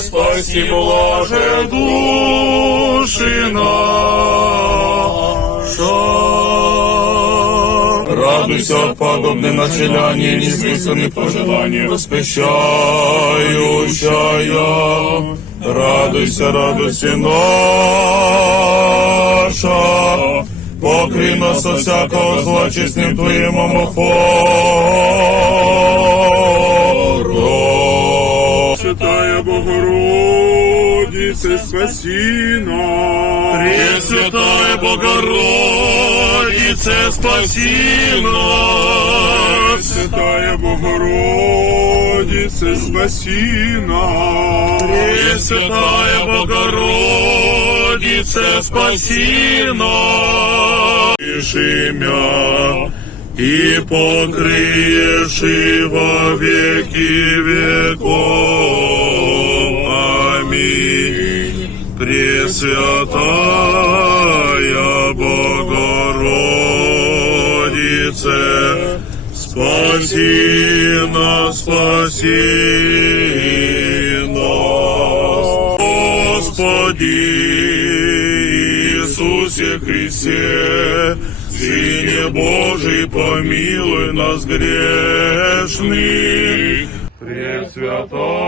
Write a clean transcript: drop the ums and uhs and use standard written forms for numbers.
спаси, блаже души наша. Радуйся, пагубне началяние, неслыханных пожеланий, воспещающая. Радуйся, радуйся наша, покрий нас от всякого зла честным Твоим омофором. Святая Богородица, спаси нас. Пресвятая Богородица, спаси нас. Святая Богородица, спаси нас. Пресвятая Богородица, спаси нас. Имя и покриешь и во веки веков. Аминь. Пресвятая Богородице, спаси нас, спаси нас. Господи Иисусе Христе, Сыне Божий, помилуй нас грешных. Пресвятая